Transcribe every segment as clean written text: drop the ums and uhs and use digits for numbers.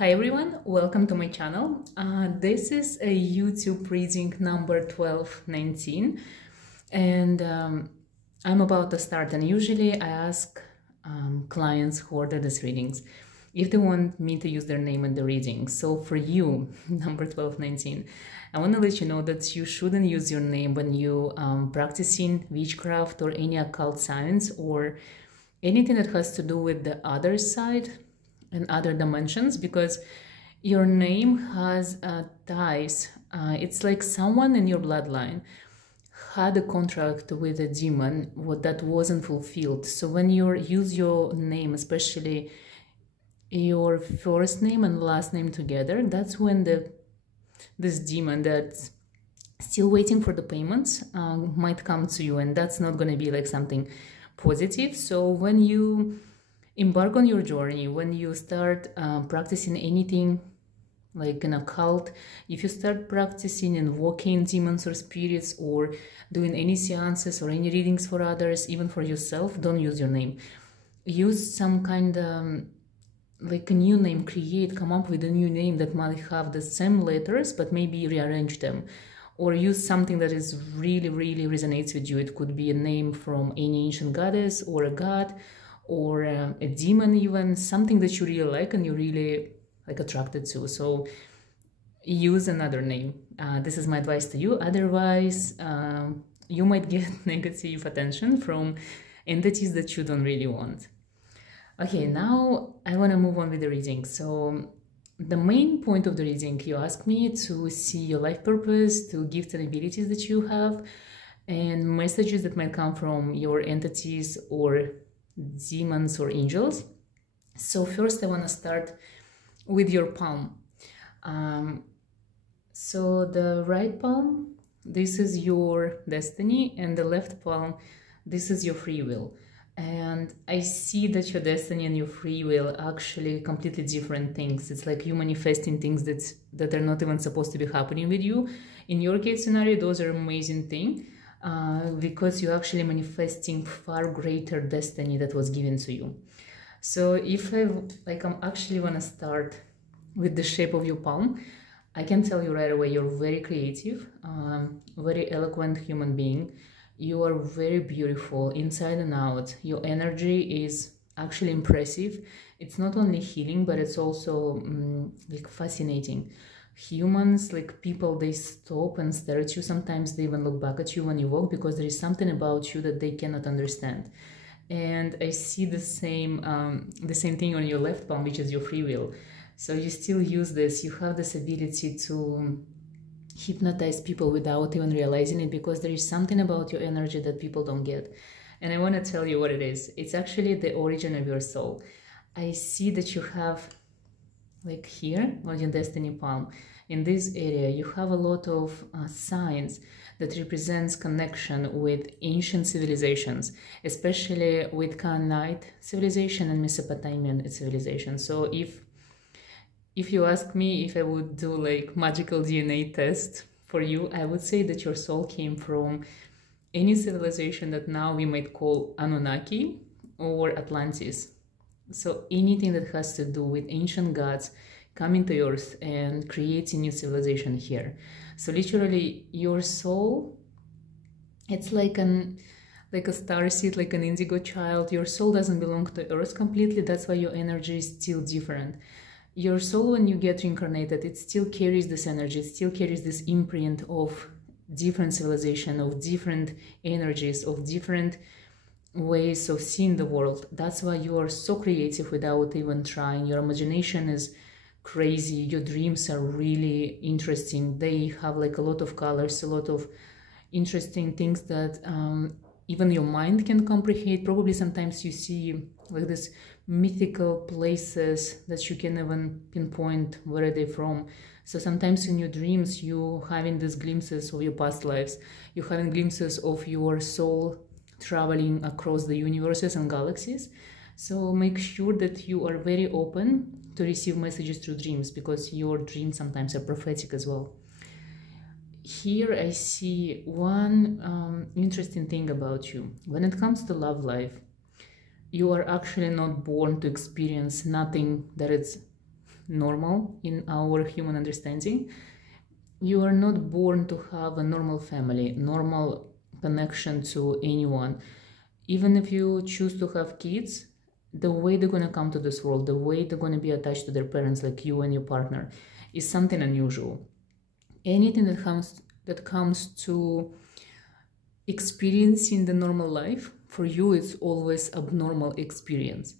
Hi everyone, welcome to my channel. This is a YouTube reading number 1219 and I'm about to start, and usually I ask clients who order these readings if they want me to use their name in the reading. So for you, number 1219, I want to let you know that you shouldn't use your name when you practicing witchcraft or any occult science or anything that has to do with the other side and other dimensions, because your name has ties. It's like someone in your bloodline had a contract with a demon that wasn't fulfilled. So when you use your name, especially your first name and last name together, that's when this demon that's still waiting for the payments might come to you, and that's not going to be like something positive. So when you embark on your journey, when you start practicing anything like an occult, if you start practicing invoking demons or spirits or doing any seances or any readings for others, even for yourself, don't use your name. Use some kind of like a new name, come up with a new name that might have the same letters but maybe rearrange them, or use something that is really resonates with you. It could be a name from any ancient goddess or a god, or a demon, even something that you really like and you're really like attracted to. So use another name. This is my advice to you. Otherwise, you might get negative attention from entities that you don't really want. Okay, now I want to move on with the reading. So the main point of the reading, you asked me to see your life purpose, to gifts and abilities that you have, and messages that might come from your entities or demons or angels. So first I want to start with your palm. So the right palm, this is your destiny, and the left palm, this is your free will. And I see that your destiny and your free will are actually completely different things. It's like you manifesting things that are not even supposed to be happening with you. In your case scenario, those are amazing things. Because you're actually manifesting far greater destiny that was given to you. So if I'm actually want to start with the shape of your palm, I can tell you right away, you're very creative, very eloquent human being. You are very beautiful inside and out. Your energy is actually impressive. It's not only healing, but it's also like fascinating. Humans, like people, they stop and stare at you. Sometimes they even look back at you when you walk, because there is something about you that they cannot understand. And I see the same thing on your left palm, which is your free will. So you still use this. You have this ability to hypnotize people without even realizing it, because there is something about your energy that people don't get. And I want to tell you what it is. It's actually the origin of your soul. I see that you have, like here on your destiny palm, in this area, you have a lot of signs that represents connection with ancient civilizations, especially with Canaanite civilization and Mesopotamian civilization. So if you ask me if I would do like magical DNA test for you, I would say that your soul came from any civilization that now we might call Anunnaki or Atlantis. So anything that has to do with ancient gods coming to Earth and creating new civilization here. So literally your soul, it's like a starseed, like an indigo child. Your soul doesn't belong to Earth completely. That's why your energy is still different. Your soul, when you get reincarnated, it still carries this energy. It still carries this imprint of different civilization, of different energies, of different ways of seeing the world. That's why you are so creative without even trying. Your imagination is crazy. Your dreams are really interesting. They have like a lot of colors, a lot of interesting things that even your mind can comprehend. Probably sometimes you see like this mythical places that you can even pinpoint where they're from. So sometimes in your dreams you having these glimpses of your past lives. You're having glimpses of your soul traveling across the universes and galaxies. So make sure that you are very open to receive messages through dreams, because your dreams sometimes are prophetic as well. Here I see one interesting thing about you. When it comes to love life, you are actually not born to experience nothing that is normal in our human understanding. You are not born to have a normal family, normal connection to anyone. Even if you choose to have kids, the way they're going to come to this world, the way they're going to be attached to their parents, like you and your partner, is something unusual. Anything that comes to experiencing the normal life, for you it's always abnormal experience.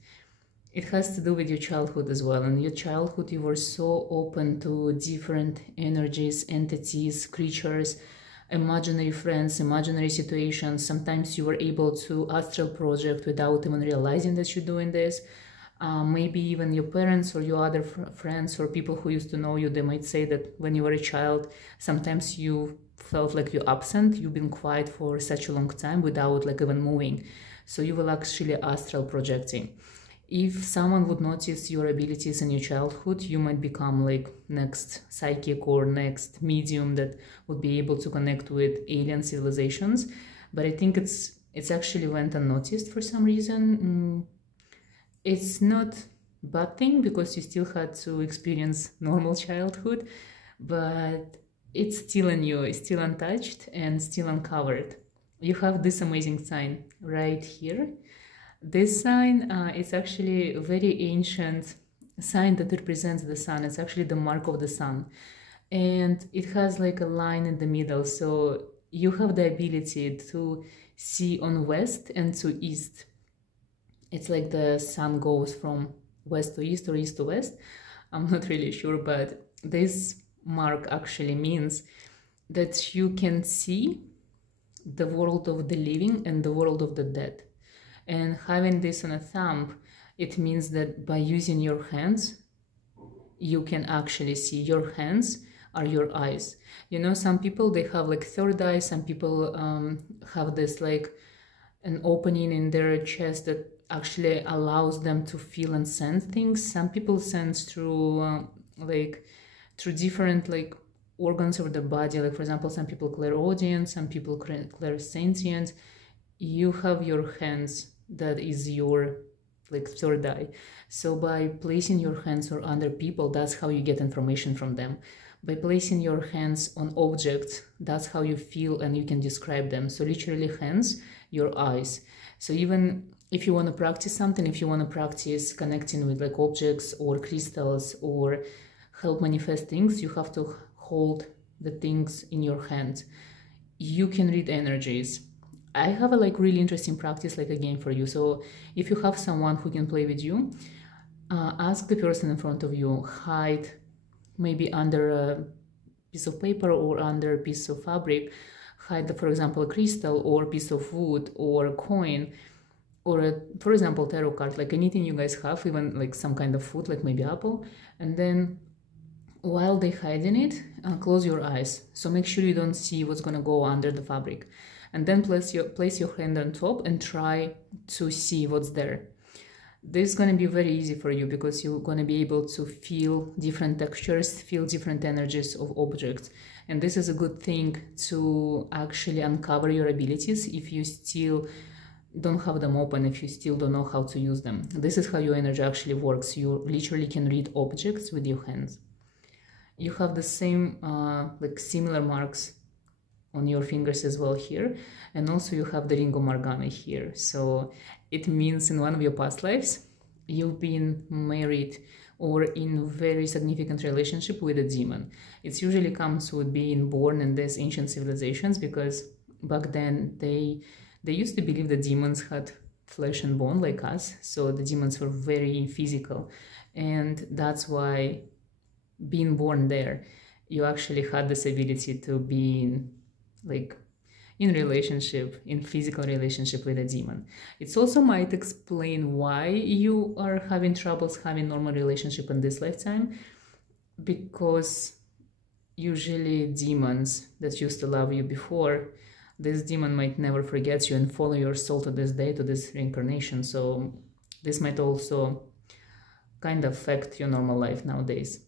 It has to do with your childhood as well. In your childhood, you were so open to different energies, entities, creatures, imaginary friends, imaginary situations. Sometimes you were able to astral project without even realizing that you're doing this. Maybe even your parents or your other friends or people who used to know you, they might say that when you were a child, sometimes you felt like you're absent, you've been quiet for such a long time without like even moving. So you will actually astral projecting. If someone would notice your abilities in your childhood, you might become like next psychic or next medium that would be able to connect with alien civilizations. But I think it's actually went unnoticed for some reason. It's not a bad thing because you still had to experience normal childhood, but it's still in you, it's still untouched and still uncovered. You have this amazing sign right here. This sign, it's actually a very ancient sign that represents the sun. It's actually the mark of the sun. And it has like a line in the middle. So you have the ability to see on west and to east. It's like the sun goes from west to east or east to west. I'm not really sure, but this mark actually means that you can see the world of the living and the world of the dead. And having this on a thumb, it means that by using your hands, you can actually see. Your hands are your eyes. You know, some people, they have like third eye. Some people have this like an opening in their chest that actually allows them to feel and sense things. Some people sense through through different like organs of the body. Like for example, some people clairaudient, some people clairsentient. You have your hands, that is your like third eye. So by placing your hands or under people, that's how you get information from them. By placing your hands on objects, that's how you feel and you can describe them. So literally hands, your eyes. So even if you want to practice something, if you want to practice connecting with like objects or crystals or help manifest things, you have to hold the things in your hand. You can read energies. I have a like really interesting practice, like a game for you. So if you have someone who can play with you, ask the person in front of you, hide maybe under a piece of paper or under a piece of fabric, hide, for example, a crystal or a piece of wood or a coin or for example, tarot card, like anything you guys have, even like some kind of food, like maybe apple. And then while they hiding it, close your eyes. So make sure you don't see what's gonna go under the fabric. And then place your hand on top and try to see what's there. This is going to be very easy for you because you're going to be able to feel different textures, feel different energies of objects. And this is a good thing to actually uncover your abilities if you still don't have them open, if you still don't know how to use them. This is how your energy actually works. You literally can read objects with your hands. You have the same, like similar marks on your fingers as well here, and also you have the ring of Morgana here. So it means in one of your past lives you've been married or in very significant relationship with a demon. It usually comes with being born in these ancient civilizations, because back then they used to believe that demons had flesh and bone like us, so the demons were very physical, and that's why being born there, you actually had this ability to be in relationship, in physical relationship with a demon. It also might explain why you are having troubles having normal relationship in this lifetime, because usually demons that used to love you before, this demon might never forget you and follow your soul to this day, to this reincarnation. So this might also kind of affect your normal life nowadays.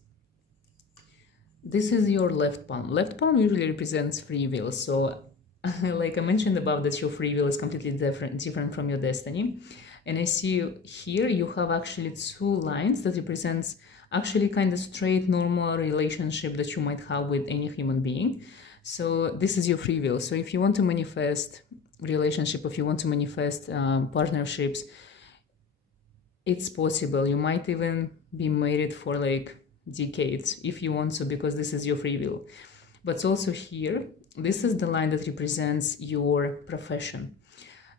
This is your left palm. Left palm usually represents free will. So like I mentioned above, that your free will is completely different from your destiny. And I see here you have actually two lines that represents actually kind of straight, normal relationship that you might have with any human being. So this is your free will. So if you want to manifest relationship, if you want to manifest partnerships, it's possible. You might even be married for like decades if you want to, because this is your free will. But also here, this is the line that represents your profession.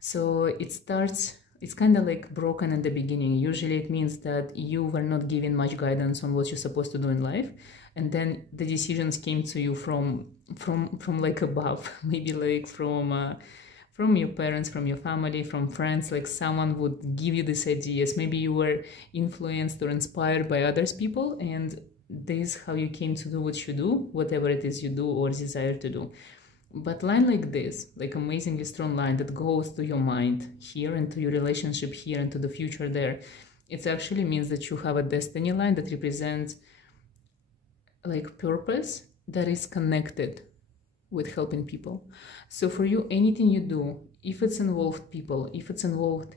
So it starts, it's kind of like broken in the beginning. Usually it means that you were not given much guidance on what you're supposed to do in life. And then the decisions came to you from like above, maybe like from your parents, from your family, from friends, like someone would give you these ideas. Maybe you were influenced or inspired by others people, and this is how you came to do what you do, whatever it is you do or desire to do. But line like this, like amazingly strong line that goes to your mind here and to your relationship here and to the future there, it actually means that you have a destiny line that represents like purpose that is connected with helping people. So for you, anything you do, if it's involved people, if it's involved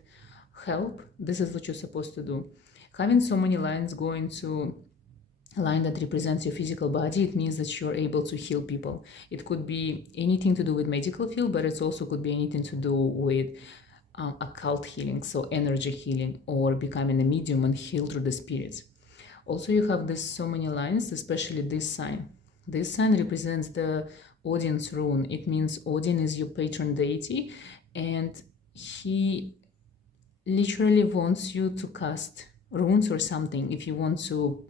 help, this is what you're supposed to do. Having so many lines going to a line that represents your physical body, it means that you're able to heal people. It could be anything to do with medical field, but it also could be anything to do with occult healing, so energy healing, or becoming a medium and heal through the spirits. Also, you have this so many lines, especially this sign. This sign represents the Odin's rune. It means Odin is your patron deity, and he literally wants you to cast runes or something. If you want to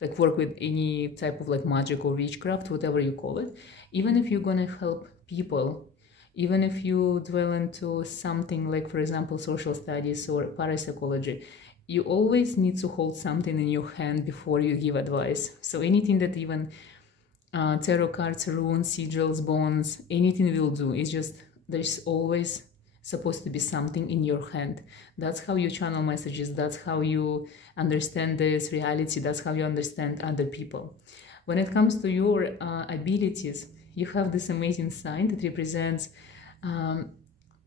like work with any type of like magic or witchcraft, whatever you call it, even if you're gonna help people, even if you dwell into something like, for example, social studies or parapsychology, you always need to hold something in your hand before you give advice. So anything that even tarot cards, runes, sigils, bones, anything will do. It's just, there's always supposed to be something in your hand. That's how you channel messages. That's how you understand this reality. That's how you understand other people. When it comes to your abilities, you have this amazing sign that represents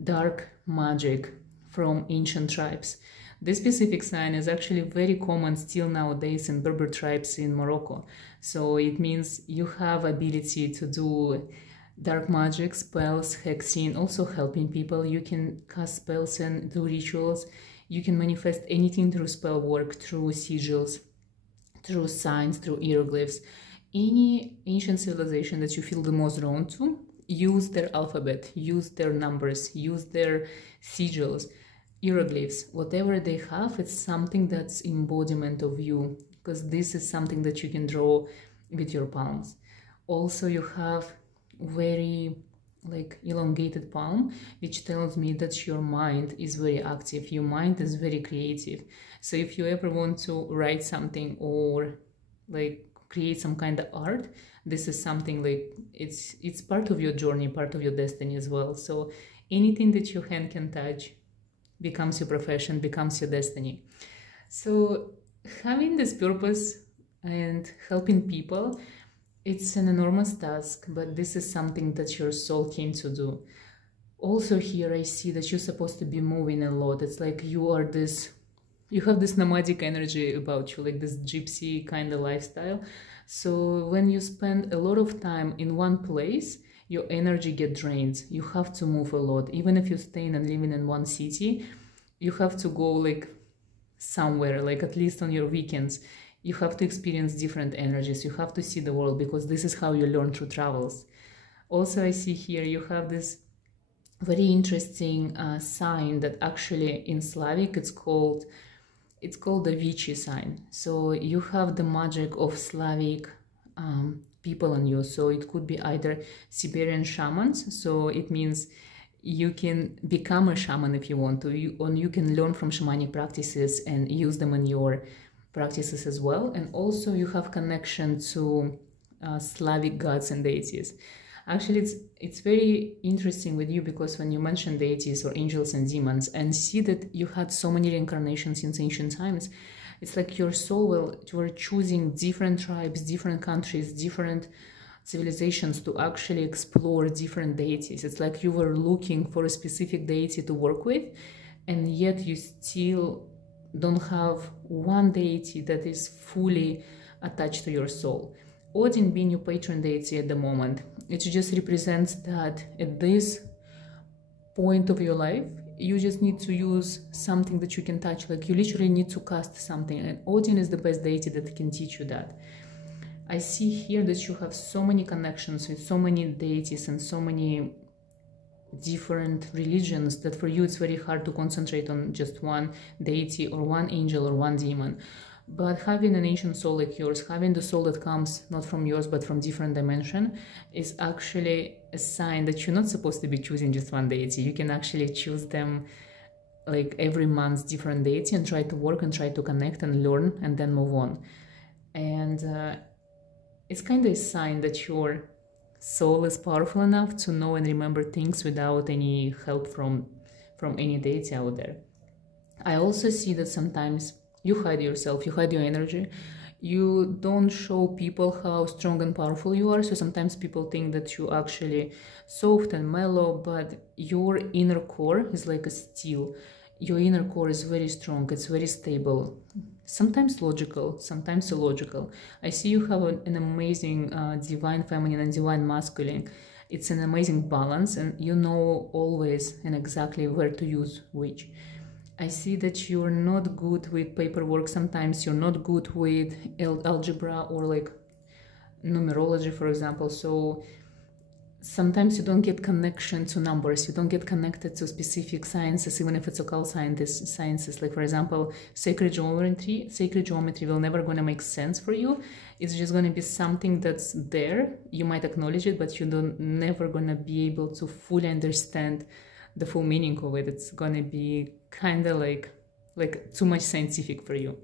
dark magic from ancient tribes. This specific sign is actually very common still nowadays in Berber tribes in Morocco. So it means you have ability to do dark magic, spells, hexing, also helping people. You can cast spells and do rituals. You can manifest anything through spell work, through sigils, through signs, through hieroglyphs. Any ancient civilization that you feel the most drawn to, use their alphabet, use their numbers, use their sigils, hieroglyphs, whatever they have, it's something that's embodiment of you, because this is something that you can draw with your palms. Also, you have very like elongated palm, which tells me that your mind is very active, your mind is very creative. So if you ever want to write something or like create some kind of art, this is something like it's part of your journey, part of your destiny as well. So anything that your hand can touch becomes your profession, becomes your destiny. So having this purpose and helping people, it's an enormous task, but this is something that your soul came to do. Also here I see that you're supposed to be moving a lot. It's like you have this nomadic energy about you, like this gypsy kind of lifestyle. So when you spend a lot of time in one place, your energy gets drained. You have to move a lot. Even if you're staying and living in one city, you have to go like somewhere, like at least on your weekends. You have to experience different energies. You have to see the world, because this is how you learn through travels. Also, I see here you have this very interesting sign that actually in Slavic it's called the Vici sign. So you have the magic of Slavic people in you. So it could be either Siberian shamans. So it means you can become a shaman if you want to, you can learn from shamanic practices and use them in your practices as well. And also you have connection to Slavic gods and deities. Actually, it's very interesting with you, because when you mention deities or angels and demons and see that you had so many reincarnations since ancient times, it's like your soul you were choosing different tribes, different countries, different civilizations to actually explore different deities. It's like you were looking for a specific deity to work with, and yet you still don't have one deity that is fully attached to your soul. Odin being your patron deity at the moment, it just represents that at this point of your life, you just need to use something that you can touch, like you literally need to cast something, and Odin is the best deity that can teach you that. I see here that you have so many connections with so many deities and so many different religions that for you it's very hard to concentrate on just one deity or one angel or one demon. But having an ancient soul like yours, having the soul that comes not from yours but from different dimension, is actually a sign that you're not supposed to be choosing just one deity. You can actually choose them like every month, different deity, and try to work and try to connect and learn and then move on. And it's kind of a sign that your soul is powerful enough to know and remember things without any help from any deity out there. I also see that sometimes you hide yourself, you hide your energy. You don't show people how strong and powerful you are. So sometimes people think that you're actually soft and mellow, but your inner core is like a steel. Your inner core is very strong, it's very stable, sometimes logical, sometimes illogical. I see you have an amazing divine feminine and divine masculine. It's an amazing balance, and you know always and exactly where to use which. I see that you're not good with paperwork. Sometimes you're not good with algebra or like numerology, for example. So sometimes you don't get connection to numbers. You don't get connected to specific sciences, even if it's occult sciences. Like, for example, sacred geometry. Sacred geometry will never going to make sense for you. It's just going to be something that's there. You might acknowledge it, but you don't never going to be able to fully understand the full meaning of it. It's going to be kind of like too much scientific for you.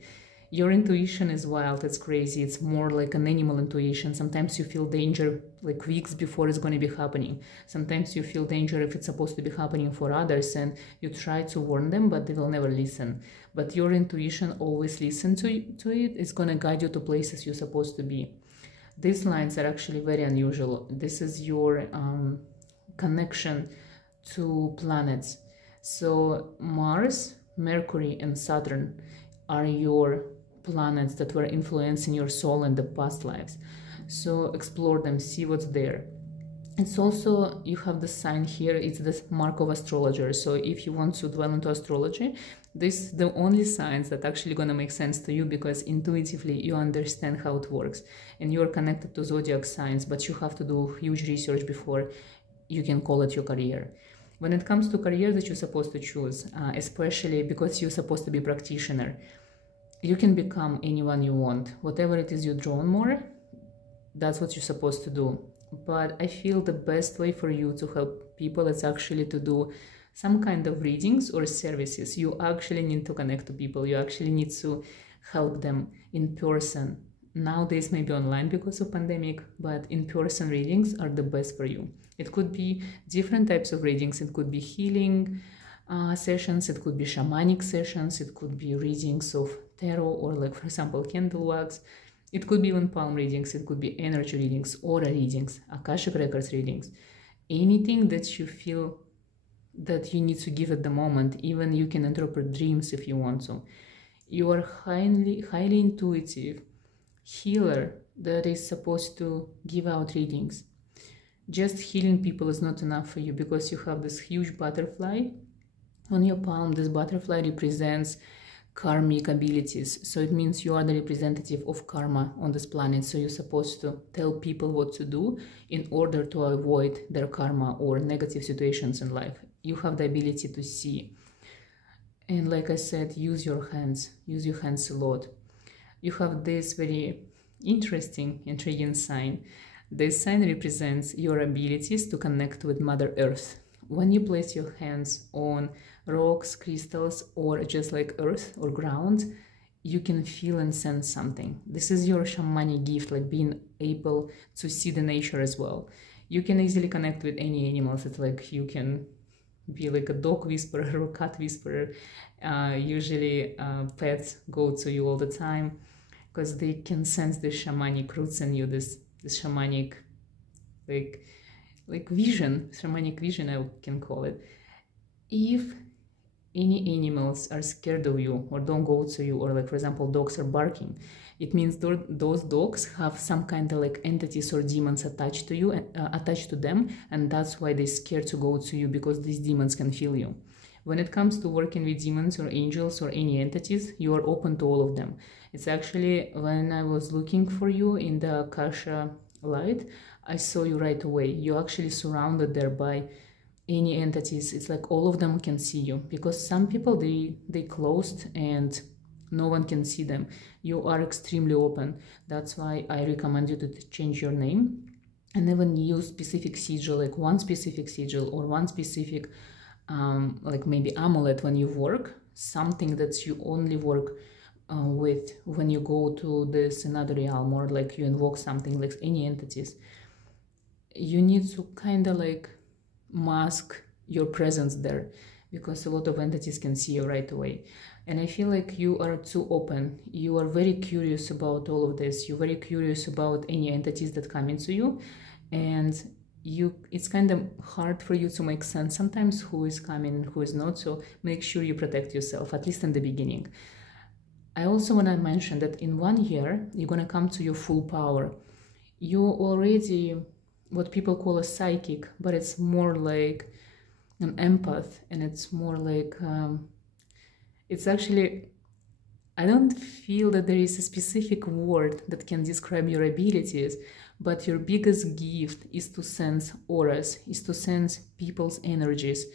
Your intuition is wild, it's crazy, it's more like an animal intuition. Sometimes you feel danger like weeks before it's going to be happening. Sometimes you feel danger if it's supposed to be happening for others, and you try to warn them, but they will never listen. But your intuition always listens to it. It's going to guide you to places you're supposed to be. These lines are actually very unusual. This is your connection to planets. So Mars, Mercury, and Saturn are your planets that were influencing your soul in the past lives. So explore them, see what's there. It's also, you have the sign here, it's the mark of astrologer. So if you want to dwell into astrology, this is the only signs that actually gonna make sense to you, because intuitively you understand how it works and you're connected to zodiac signs, but you have to do huge research before you can call it your career. When it comes to career that you're supposed to choose, especially because you're supposed to be a practitioner, you can become anyone you want. Whatever it is you're drawn more, that's what you're supposed to do. But I feel the best way for you to help people is actually to do some kind of readings or services. You actually need to connect to people. You actually need to help them in person. Nowadays, maybe online because of pandemic, but in-person readings are the best for you. It could be different types of readings. It could be healing sessions. It could be shamanic sessions. It could be readings of tarot or, like, for example, candle wax. It could be even palm readings. It could be energy readings, aura readings, Akashic records readings. Anything that you feel that you need to give at the moment. Even you can interpret dreams if you want to. You are highly intuitive healer that is supposed to give out readings. Just healing people is not enough for you, because you have this huge butterfly on your palm. This butterfly represents karmic abilities. So it means you are the representative of karma on this planet. So you're supposed to tell people what to do in order to avoid their karma or negative situations in life. You have the ability to see. And like I said, use your hands. Use your hands a lot. You have this very interesting, intriguing sign. This sign represents your abilities to connect with Mother Earth. When you place your hands on rocks, crystals, or just like earth or ground, you can feel and sense something. This is your shamanic gift, like being able to see the nature as well. You can easily connect with any animals. It's like you can be like a dog whisperer or cat whisperer. Usually pets go to you all the time because they can sense the shamanic roots in you, this shamanic like vision, shamanic vision I can call it. If any animals are scared of you or don't go to you, or like for example dogs are barking, it means those dogs have some kind of like entities or demons attached to you, attached to them, and that's why they're scared to go to you, because these demons can feel you. When it comes to working with demons or angels or any entities, you are open to all of them. It's actually, when I was looking for you in the Akasha light, I saw you right away. You're actually surrounded there by any entities. It's like all of them can see you, because some people, they closed and no one can see them. You are extremely open. That's why I recommend you to change your name and even use specific sigil, like one specific sigil or one specific like maybe amulet when you work, something that you only work with when you go to this another realm, or like you invoke something like any entities. You need to kind of like mask your presence there, because a lot of entities can see you right away. And I feel like you are too open. You are very curious about all of this. You're very curious about any entities that come into you, and it's kind of hard for you to make sense sometimes who is coming and who is not. So make sure you protect yourself, at least in the beginning. I also want to mention that in 1 year you're going to come to your full power. You're already what people call a psychic, but it's more like an empath, and it's more like it's actually, I don't feel that there is a specific word that can describe your abilities, but your biggest gift is to sense auras, is to sense people's energies.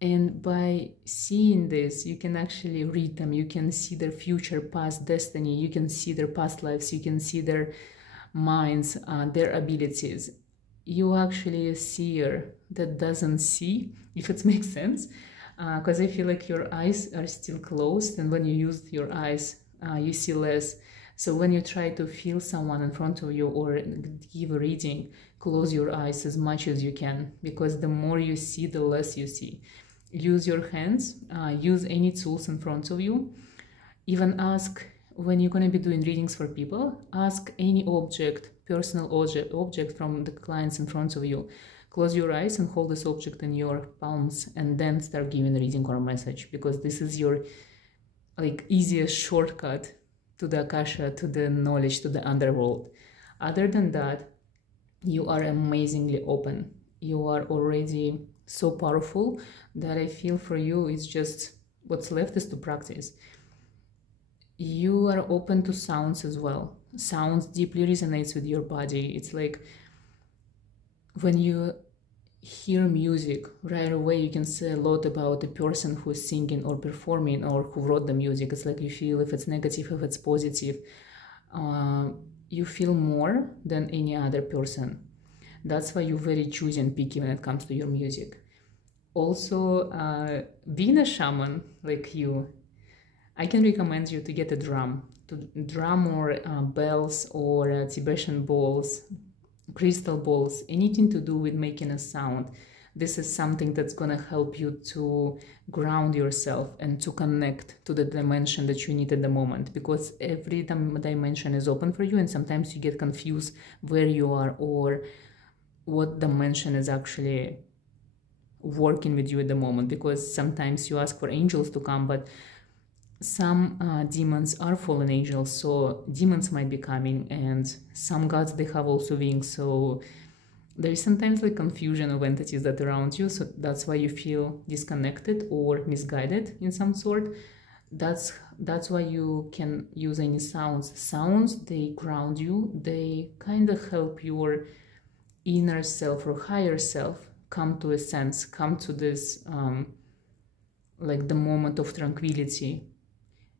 And by seeing this, you can actually read them. You can see their future, past destiny. You can see their past lives. You can see their minds, their abilities. You actually a seer that doesn't see, if it makes sense. Because I feel like your eyes are still closed, and when you use your eyes, you see less. So when you try to feel someone in front of you or give a reading, close your eyes as much as you can, because the more you see, the less you see. Use your hands, use any tools in front of you. Even ask, when you're going to be doing readings for people, ask any object, personal object from the clients in front of you. Close your eyes and hold this object in your palms, and then start giving a reading or a message, because this is your like easiest shortcut to the Akasha, to the knowledge, to the underworld. Other than that, you are amazingly open. You are already so powerful that I feel for you it's just what's left is to practice. You are open to sounds as well. Sounds deeply resonates with your body. It's like when you hear music, right away you can say a lot about the person who is singing or performing or who wrote the music. It's like you feel if it's negative, if it's positive. You feel more than any other person. That's why you're very choosy and picky when it comes to your music. Also, being a shaman like you, I can recommend you to get a drum or bells or Tibetan balls, crystal balls, anything to do with making a sound. This is something that's going to help you to ground yourself and to connect to the dimension that you need at the moment, because every dimension is open for you, and sometimes you get confused where you are or what dimension is actually working with you at the moment, because sometimes you ask for angels to come, but some demons are fallen angels, so demons might be coming, and some gods, they have also wings, so there is sometimes like confusion of entities that are around you, so that's why you feel disconnected or misguided in some sort. That's why you can use any sounds. They ground you, they kind of help your inner self or higher self come to a sense, come to this like the moment of tranquility,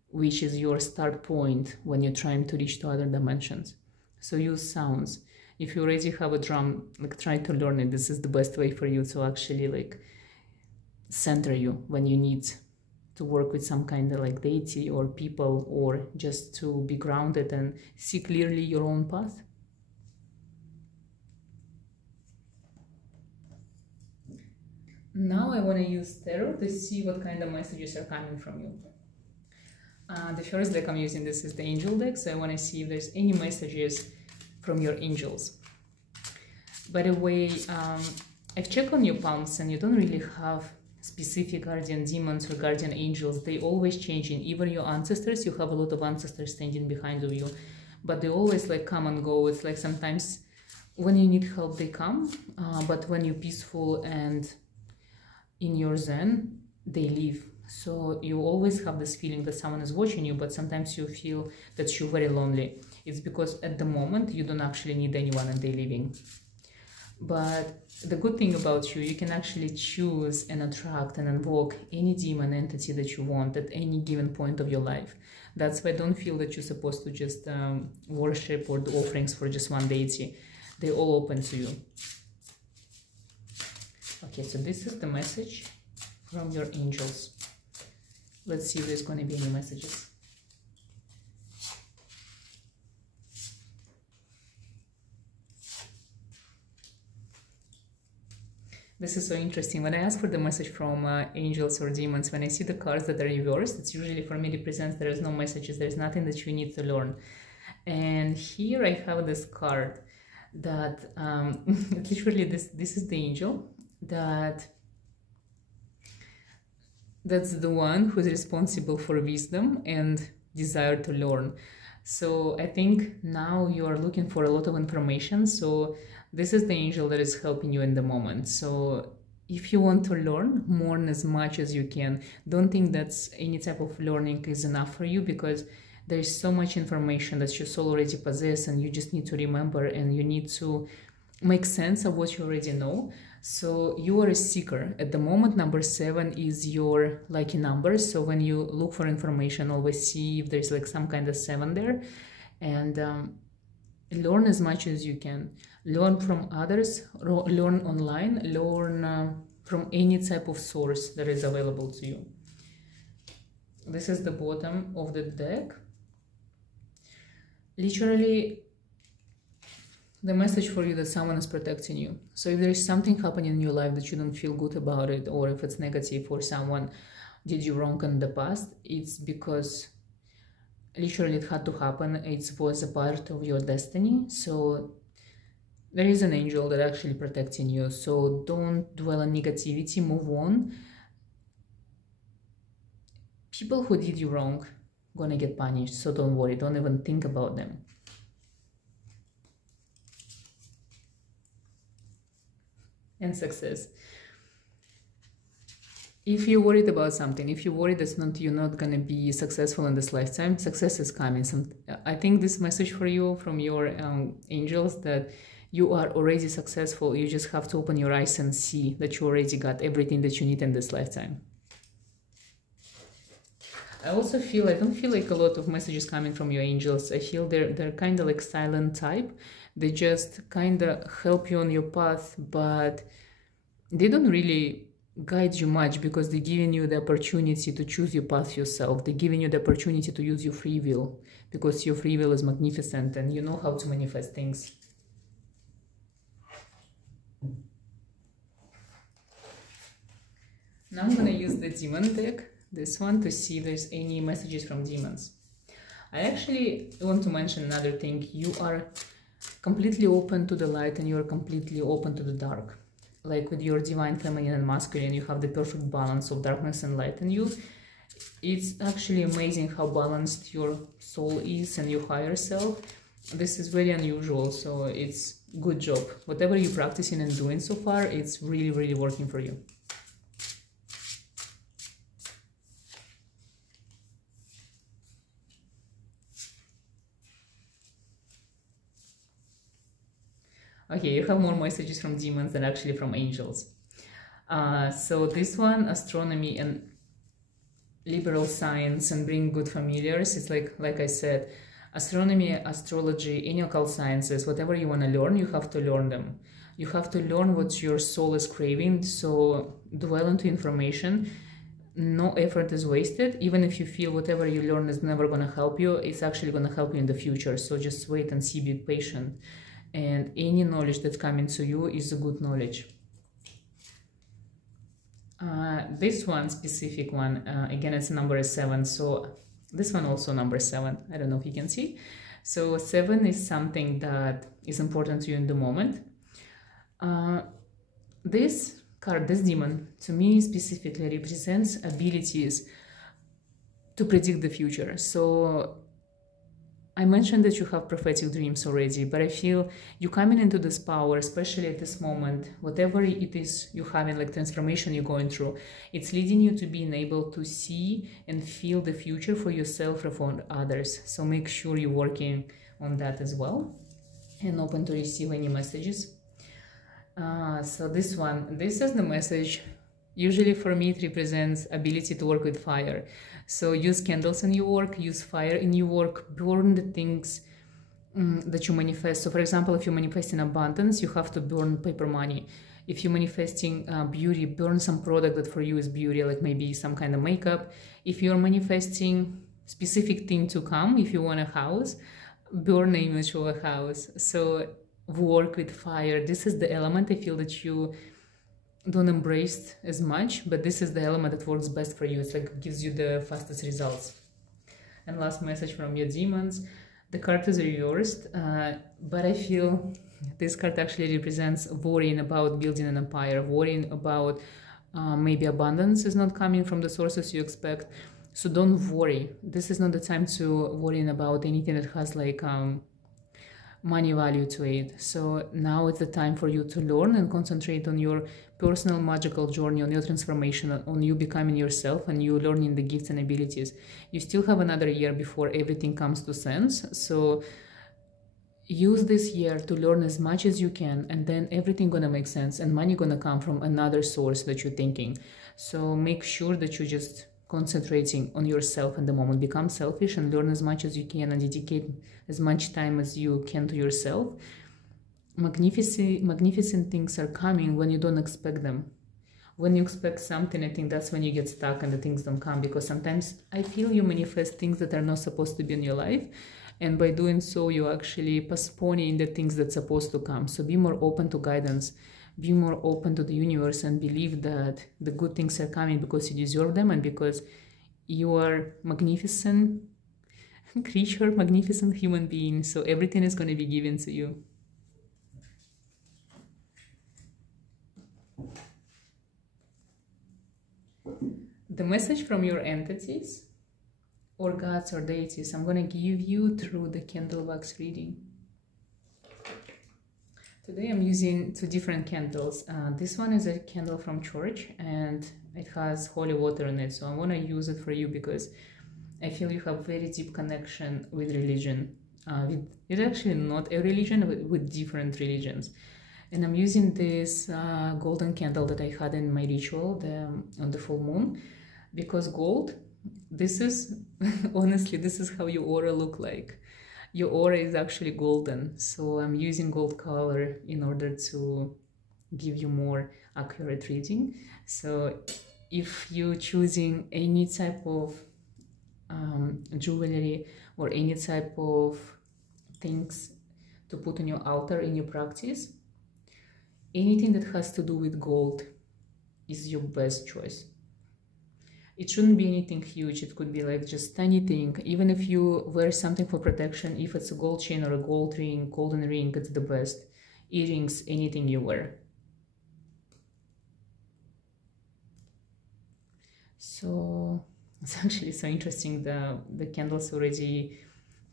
which is your start point when you're trying to reach to other dimensions. So use sounds. If you already have a drum, like try to learn it. This is the best way for you to actually like center you when you need to work with some kind of like deity or people, or just to be grounded and see clearly your own path. Now I want to use tarot to see what kind of messages are coming from you. The first deck I'm using, this is the angel deck, so I want to see if there's any messages from your angels. By the way, I've checked on your palms and you don't really have specific guardian demons or guardian angels, they always changing. Even your ancestors, you have a lot of ancestors standing behind of you, but they always like come and go. It's like sometimes when you need help they come, but when you're peaceful and in your zen, they leave. So you always have this feeling that someone is watching you, but sometimes you feel that you're very lonely. It's because at the moment you don't actually need anyone and they're leaving. But the good thing about you, you can actually choose and attract and invoke any demon entity that you want at any given point of your life. That's why I don't feel that you're supposed to just worship or do offerings for just one deity. They're all open to you. Okay, so this is the message from your angels. Let's see if there's going to be any messages. This is so interesting. When I ask for the message from angels or demons, when I see the cards that are reversed, it's usually for me represents there is no messages, there's nothing that you need to learn. And here I have this card that literally this is the angel that's the one who's responsible for wisdom and desire to learn. So I think now you are looking for a lot of information. So this is the angel that is helping you in the moment. So if you want to learn as much as you can. Don't think that any type of learning is enough for you, because there is so much information that you already possess, and you just need to remember, and you need to make sense of what you already know. So you are a seeker. At the moment, number 7 is your lucky number. So when you look for information, always see if there's like some kind of 7 there, and learn as much as you can. Learn from others, learn online, learn from any type of source that is available to you. This is the bottom of the deck. Literally, the message for you that someone is protecting you. So if there is something happening in your life that you don't feel good about it, or if it's negative or someone did you wrong in the past, it's because literally it had to happen. It was a part of your destiny. So there is an angel that actually protecting you. So don't dwell on negativity, move on. People who did you wrong gonna get punished, so don't worry, don't even think about them. And success. If you're worried about something, if you're worried that you're not gonna be successful in this lifetime, success is coming. I think this message for you from your angels, that you are already successful. You just have to open your eyes and see that you already got everything that you need in this lifetime. I also feel, I don't feel like a lot of messages coming from your angels. I feel they're kind of like silent type. They just kind of help you on your path, but they don't really guide you much, because they're giving you the opportunity to choose your path yourself. They're giving you the opportunity to use your free will, because your free will is magnificent and you know how to manifest things. Now I'm going to use the demon deck, this one, to see if there's any messages from demons. I actually want to mention another thing. You are completely open to the light and you are completely open to the dark. Like with your divine feminine and masculine, you have the perfect balance of darkness and light in you. It's actually amazing how balanced your soul is and your higher self. This is very unusual, so it's good job. Whatever you're practicing and doing so far, it's really, really working for you. Okay, you have more messages from demons than actually from angels. So this one, astronomy and liberal science and bring good familiars. It's like I said, astronomy, astrology, any occult sciences, whatever you want to learn, you have to learn them. You have to learn what your soul is craving. So dwell into information. No effort is wasted. Even if you feel whatever you learn is never going to help you, it's actually going to help you in the future. So just wait and see, be patient. And any knowledge that's coming to you is a good knowledge. This one, specific one, again, it's number 7. So this one also number 7. I don't know if you can see. So 7 is something that is important to you in the moment. This card, this demon, to me specifically represents abilities to predict the future. So I mentioned that you have prophetic dreams already, but I feel you coming into this power, especially at this moment, whatever it is you having, like transformation you're going through, it's leading you to being able to see and feel the future for yourself or for others. So make sure you're working on that as well, and open to receive any messages. So this is the message. Usually for me, it represents ability to work with fire. So use candles in your work, use fire in your work, burn the things that you manifest. So for example, if you're manifesting abundance, you have to burn paper money. If you're manifesting beauty, burn some product that for you is beauty, like maybe some kind of makeup. If you're manifesting specific thing to come, if you want a house, burn the image of a house. So work with fire. This is the element I feel that you don't embrace as much, but this is the element that works best for you. It's like gives you the fastest results. And last message from your demons. The card is reversed, but I feel this card actually represents worrying about building an empire, worrying about maybe abundance is not coming from the sources you expect. So don't worry. This is not the time to worrying about anything that has like money value to it. So now it's the time for you to learn and concentrate on your personal magical journey, on your transformation, on you becoming yourself and you learning the gifts and abilities. You still have another year before everything comes to sense. So use this year to learn as much as you can, and then everything gonna make sense and money gonna come from another source that you're thinking. So make sure that you just concentrating on yourself in the moment. Become selfish and learn as much as you can and dedicate as much time as you can to yourself. Magnificent things are coming when you don't expect them. When you expect something, I think that's when you get stuck and the things don't come, because sometimes I feel you manifest things that are not supposed to be in your life, and by doing so you're actually postponing the things that's supposed to come. So be more open to guidance. Be more open to the universe and believe that the good things are coming because you deserve them and because you are magnificent creature, magnificent human being. So everything is going to be given to you. The message from your entities or gods or deities I'm going to give you through the candle wax reading. Today I'm using two different candles. This one is a candle from church and it has holy water in it. So I want to use it for you because I feel you have very deep connection with religion. It's actually not a religion, but with different religions. And I'm using this golden candle that I had in my ritual on the full moon, because gold, this is, honestly, this is how your aura look like. Your aura is actually golden, so I'm using gold color in order to give you more accurate reading. So if you're choosing any type of jewelry or any type of things to put on your altar in your practice, anything that has to do with gold is your best choice. It shouldn't be anything huge. It could be like just tiny thing. Even if you wear something for protection, if it's a gold chain or a gold ring, golden ring, it's the best. Earrings, anything you wear. So it's actually so interesting. The candle's already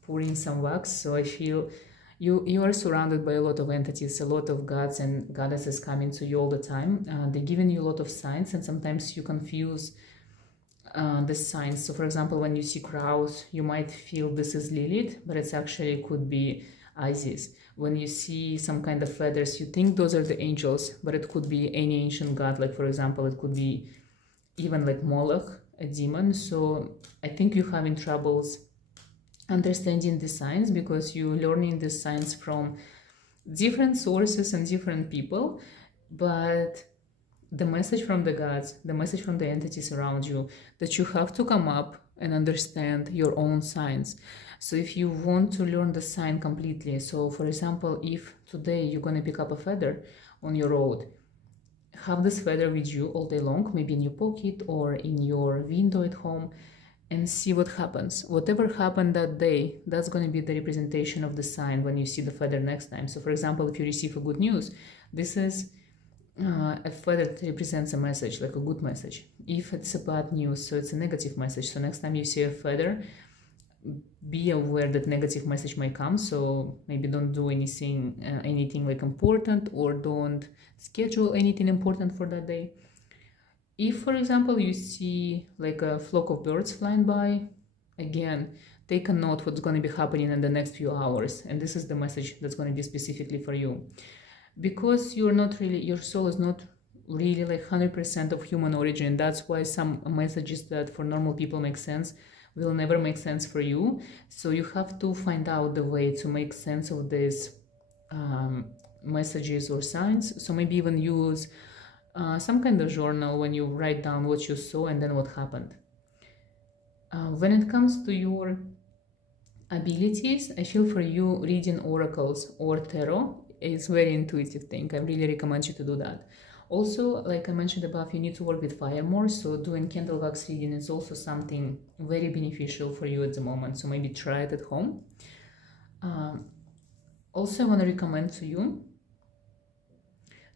pouring some wax. So I feel you are surrounded by a lot of entities, a lot of gods and goddesses coming to you all the time. They're giving you a lot of signs, and sometimes you confuse the signs. So for example, when you see crows, you might feel this is Lilith, but it's actually could be Isis. When you see some kind of feathers, you think those are the angels, but it could be any ancient god. Like for example, it could be even like Moloch, a demon. So I think you're having troubles understanding the signs because you're learning the signs from different sources and different people. But the message from the gods, the message from the entities around you, that you have to come up and understand your own signs. So if you want to learn the sign completely, so for example, if today you're going to pick up a feather on your road, have this feather with you all day long, maybe in your pocket or in your window at home, and see what happens. Whatever happened that day, that's going to be the representation of the sign when you see the feather next time. So for example, if you receive a good news, this is a feather represents a message, like a good message. If it's a bad news, so it's a negative message. So next time you see a feather, be aware that negative message might come. So maybe don't do anything like important, or don't schedule anything important for that day. If, for example, you see like a flock of birds flying by, again, take a note what's going to be happening in the next few hours, and this is the message that's going to be specifically for you. Because you're not really, your soul is not really like 100% of human origin. That's why some messages that for normal people make sense will never make sense for you. So you have to find out the way to make sense of these messages or signs. So maybe even use some kind of journal when you write down what you saw and then what happened. When it comes to your abilities, I feel for you reading oracles or tarot is a very intuitive thing. I really recommend you to do that. Also, like I mentioned above, you need to work with fire more, so doing candle wax reading is also something very beneficial for you at the moment, so maybe try it at home. Also, I want to recommend to you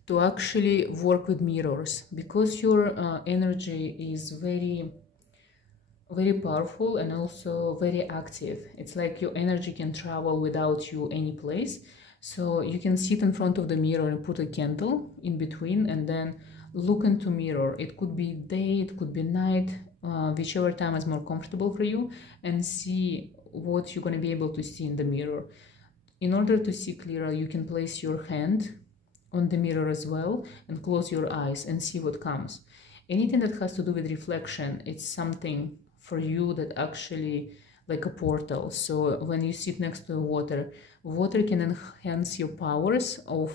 to actually work with mirrors, because your energy is very powerful and also very active. It's like your energy can travel without you any place. So you can sit in front of the mirror and put a candle in between and then look into mirror. It could be day, it could be night, whichever time is more comfortable for you, and see what you're going to be able to see in the mirror. In order to see clearer, you can place your hand on the mirror as well and close your eyes and see what comes. Anything that has to do with reflection, it's something for you that actually like a portal. So when you sit next to water, water can enhance your powers of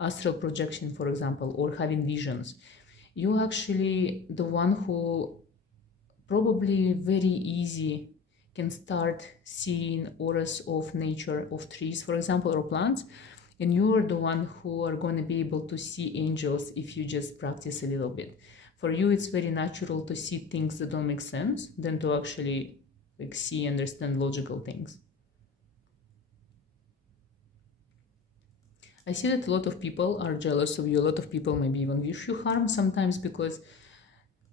astral projection, for example, or having visions. You actually the one who probably very easy can start seeing auras of nature, of trees, for example, or plants. And you're the one who are going to be able to see angels if you just practice a little bit. For you, it's very natural to see things that don't make sense than to actually like see, understand logical things. I see that a lot of people are jealous of you. A lot of people maybe even wish you harm sometimes, because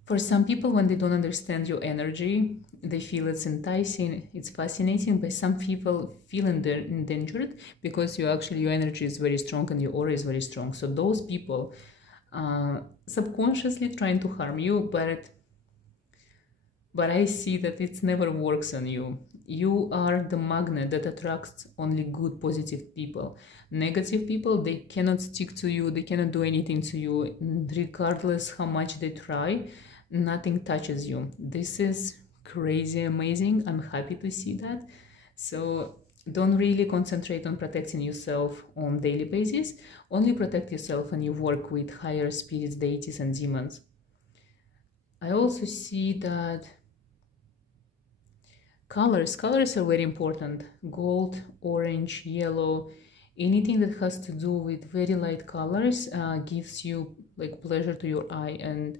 for some people, when they don't understand your energy, they feel it's enticing, it's fascinating, but some people feel endangered because your energy is very strong and your aura is very strong. So those people subconsciously trying to harm you, but I see that it never works on you. You are the magnet that attracts only good, positive people. Negative people, they cannot stick to you, they cannot do anything to you, regardless how much they try. Nothing touches you. This is crazy amazing. I'm happy to see that. So don't really concentrate on protecting yourself on daily basis. Only protect yourself when you work with higher spirits, deities, and demons. I also see that colors are very important. Gold, orange, yellow, anything that has to do with very light colors gives you like pleasure to your eye and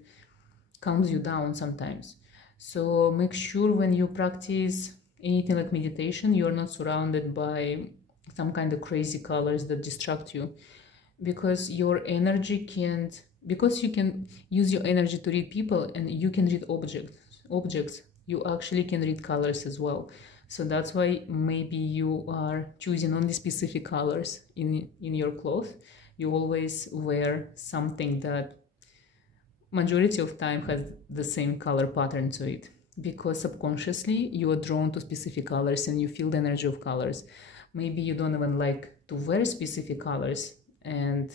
calms you down sometimes. So make sure when you practice anything like meditation, you're not surrounded by some kind of crazy colors that distract you, because your energy can't, because you can use your energy to read people and you can read objects, you actually can read colors as well. So that's why maybe you are choosing only specific colors in your clothes. You always wear something that majority of time has the same color pattern to it, because subconsciously you are drawn to specific colors and you feel the energy of colors. Maybe you don't even like to wear specific colors, and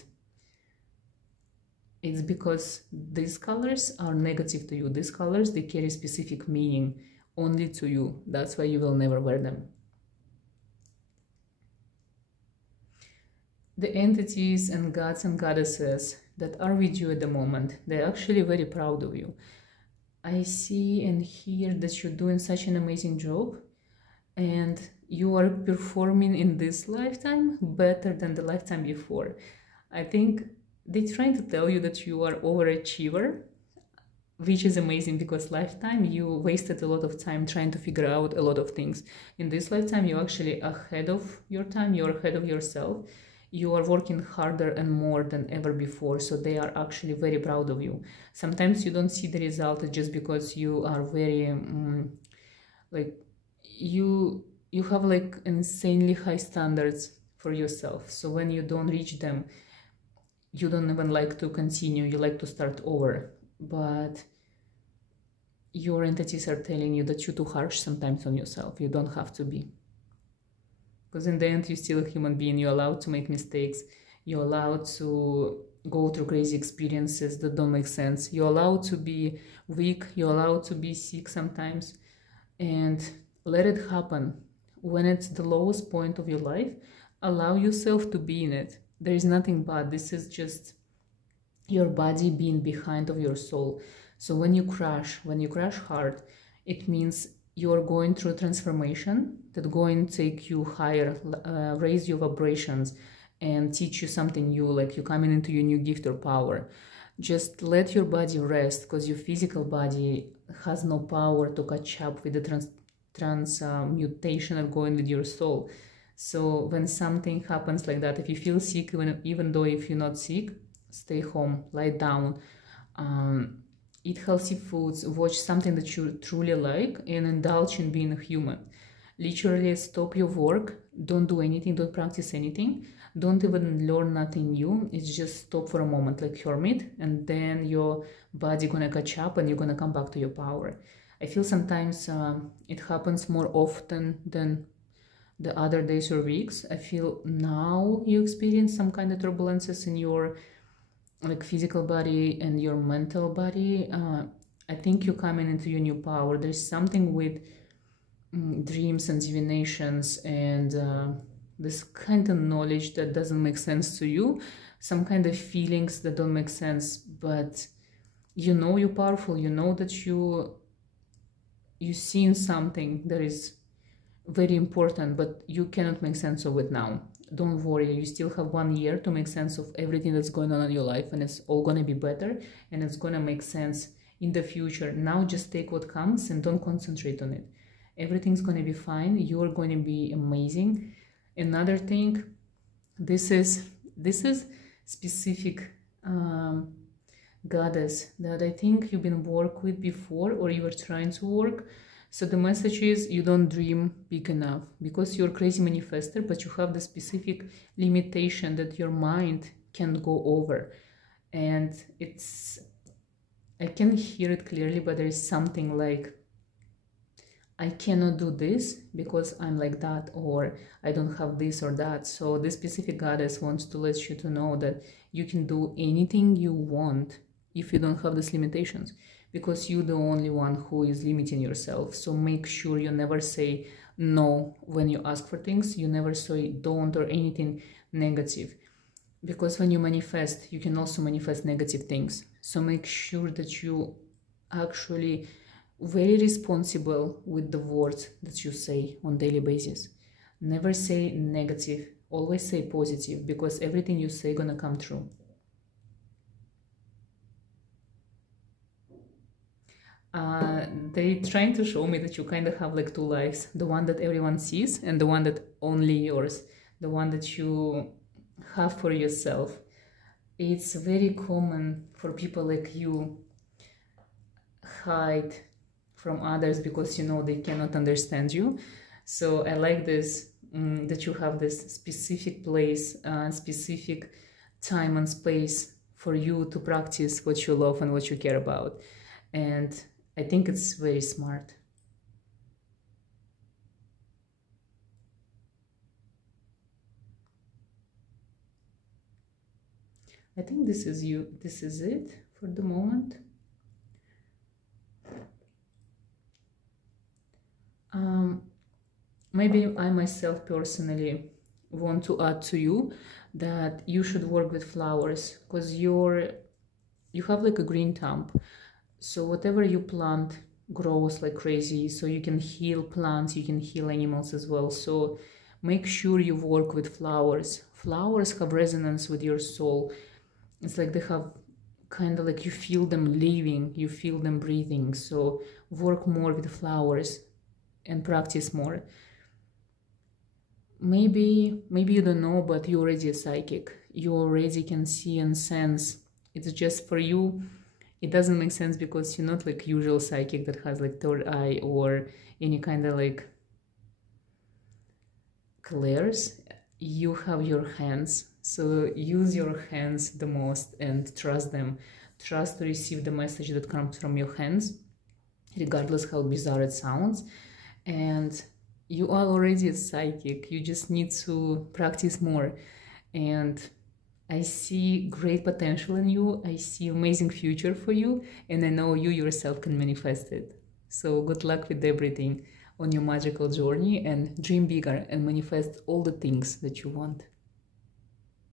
it's because these colors are negative to you. These colors, they carry specific meaning only to you. That's why you will never wear them. The entities and gods and goddesses that are with you at the moment, they're actually very proud of you. I see and hear that you're doing such an amazing job, and you are performing in this lifetime better than the lifetime before. I think they're trying to tell you that you are overachiever, which is amazing, because lifetime you wasted a lot of time trying to figure out a lot of things. In this lifetime, you're actually ahead of your time, you're ahead of yourself. you are working harder and more than ever before, so they are actually very proud of you. Sometimes you don't see the result just because you are very like you have like insanely high standards for yourself, so when you don't reach them, you don't even like to continue, you like to start over. But your entities are telling you that you're too harsh sometimes on yourself. You don't have to be, because in the end you're still a human being. You're allowed to make mistakes, you're allowed to go through crazy experiences that don't make sense, you're allowed to be weak, you're allowed to be sick sometimes, and let it happen. When it's the lowest point of your life, allow yourself to be in it. There is nothing bad. This is just your body being behind of your soul. So when you crash hard, it means you're going through transformation that's going to take you higher, raise your vibrations, and teach you something new, like you're coming into your new gift or power. Just let your body rest, because your physical body has no power to catch up with the transmutation and going with your soul. So when something happens like that, if you feel sick, even though if you're not sick, stay home, lie down, eat healthy foods, watch something that you truly like, and indulge in being a human. Literally stop your work, don't do anything, don't practice anything, don't even learn nothing new. It's just stop for a moment, like hermit, and then your body gonna catch up and you're gonna come back to your power. I feel sometimes it happens more often than the other days or weeks. I feel now you experience some kind of turbulences in your like physical body and your mental body. I think you're coming into your new power. There's something with dreams and divinations and this kind of knowledge that doesn't make sense to you, some kind of feelings that don't make sense, but you know you're powerful, you know that you've seen something that is very important, but you cannot make sense of it now. Don't worry, you still have 1 year to make sense of everything that's going on in your life, and it's all going to be better and it's going to make sense in the future. Now just take what comes and don't concentrate on it. Everything's going to be fine. You're going to be amazing. Another thing, this is specific goddess that I think you've been worked with before, or you were trying to work. So the message is you don't dream big enough, because you're a crazy manifester, but you have the specific limitation that your mind can't go over. And I can hear it clearly, but there is something like, I cannot do this because I'm like that, or I don't have this or that. So this specific goddess wants to let you to know that you can do anything you want if you don't have these limitations, because you're the only one who is limiting yourself. So make sure you never say no when you ask for things. You never say don't or anything negative, because when you manifest, you can also manifest negative things. So make sure that you actually very responsible with the words that you say on daily basis. Never say negative, always say positive, because everything you say gonna come true. They trying to show me that you kind of have like two lives, the one that everyone sees and the one that only yours, the one that you have for yourself. It's very common for people like you hide from others because you know they cannot understand you. So I like this, that you have this specific place, specific time and space for you to practice what you love and what you care about. And I think it's very smart. I think this is you. This is it for the moment. Maybe I myself personally want to add to you that you should work with flowers, because you have like a green thumb. So whatever you plant grows like crazy. So you can heal plants, you can heal animals as well. So make sure you work with flowers. Flowers have resonance with your soul. It's like they have kind of like you feel them living, you feel them breathing. So work more with flowers and practice more. maybe you don't know, but you're already a psychic. You already can see and sense. It's just for you, it doesn't make sense because you're not like usual psychic that has like third eye or any kind of like clairs. You have your hands, so use your hands the most and trust them. Trust to receive the message that comes from your hands, regardless how bizarre it sounds. And you are already a psychic, you just need to practice more. And I see great potential in you, I see amazing future for you, and I know you yourself can manifest it. So good luck with everything on your magical journey, and dream bigger and manifest all the things that you want.